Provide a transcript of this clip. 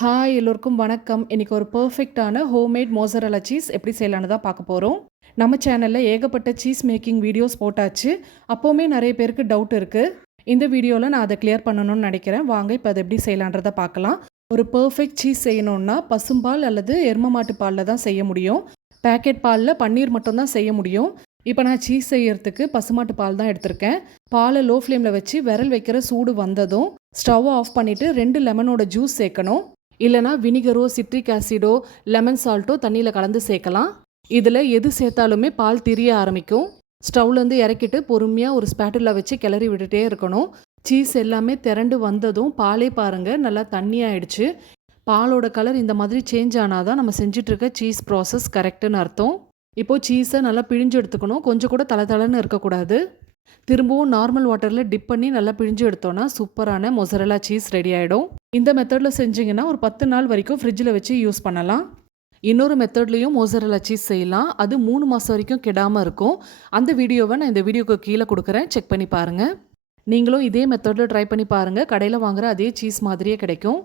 Hi எல்லோருக்கும் வணக்கம். இன்னைக்கு ஒரு பெர்ஃபெக்ட்டான ஹோம்மேட் மோசரல்லா சீஸ் எப்படி செய்யலான்னு தான் பார்க்க போகிறோம். நம்ம சேனலில் ஏகப்பட்ட சீஸ் மேக்கிங் வீடியோஸ் போட்டாச்சு. அப்போவுமே நிறைய பேருக்கு டவுட் இருக்குது. இந்த வீடியோவில் நான் அதை கிளியர் பண்ணணும்னு நினைக்கிறேன். வாங்க இப்போ அதை எப்படி செய்யலான்றதை பார்க்கலாம். ஒரு பெர்ஃபெக்ட் சீஸ் செய்யணுன்னா பசும்பால் அல்லது எரும மாட்டு பாலில் தான் செய்ய முடியும். பேக்கெட் பாலில் பன்னீர் மட்டும்தான் செய்ய முடியும். இப்போ நான் சீஸ் செய்யறதுக்கு பசுமாட்டு பால் தான் எடுத்திருக்கேன். பாலை லோ ஃப்ளேமில் வச்சு விரல் வைக்கிற சூடு வந்ததும் ஸ்டவ் ஆஃப் பண்ணிவிட்டு 2 லெமனோட ஜூஸ் சேர்க்கணும். இல்லைனா வினிகரோ சிட்ரிக் ஆசிடோ லெமன் சால்ட்டோ தண்ணியில் கலந்து சேர்க்கலாம். இதில் எது சேர்த்தாலுமே பால் திரிய ஆரம்பிக்கும். ஸ்டவ்லேருந்து இறக்கிட்டு பொறுமையாக ஒரு ஸ்பேட்டுலா வச்சு கிளறி விட்டுட்டே இருக்கணும். சீஸ் எல்லாமே திரண்டு வந்ததும் பாலே பாருங்கள் நல்லா தண்ணி ஆயிடுச்சு. பாலோட கலர் இந்த மாதிரி சேஞ்ச் ஆனால் தான் நம்ம செஞ்சிட்ருக்க சீஸ் ப்ராசஸ் கரெக்டுன்னு அர்த்தம். இப்போது சீஸை நல்லா பிழிஞ்சு எடுத்துக்கணும். கொஞ்சம் கூட தளன்னு இருக்கக்கூடாது. திரும்பவும் நார்மல் வாட்டரில் டிப் பண்ணி நல்லா பிழிஞ்சு எடுத்தோன்னா சூப்பரான மொசரல்லா சீஸ் ரெடி ஆகிடும். இந்த மெத்தடில் செஞ்சிங்கன்னா ஒரு 10 நாள் வரைக்கும் ஃப்ரிட்ஜில் வச்சு யூஸ் பண்ணலாம். இன்னொரு மெத்தட்லேயும் மொசரல்லா சீஸ் செய்யலாம். அது 3 மாதம் வரைக்கும் கெடாமல் இருக்கும். அந்த வீடியோவை நான் இந்த வீடியோக்கு கீழே கொடுக்குறேன், செக் பண்ணி பாருங்கள். நீங்களும் இதே மெத்தடில் ட்ரை பண்ணி பாருங்கள். கடையில் வாங்குகிற அதே சீஸ் மாதிரியே கிடைக்கும்.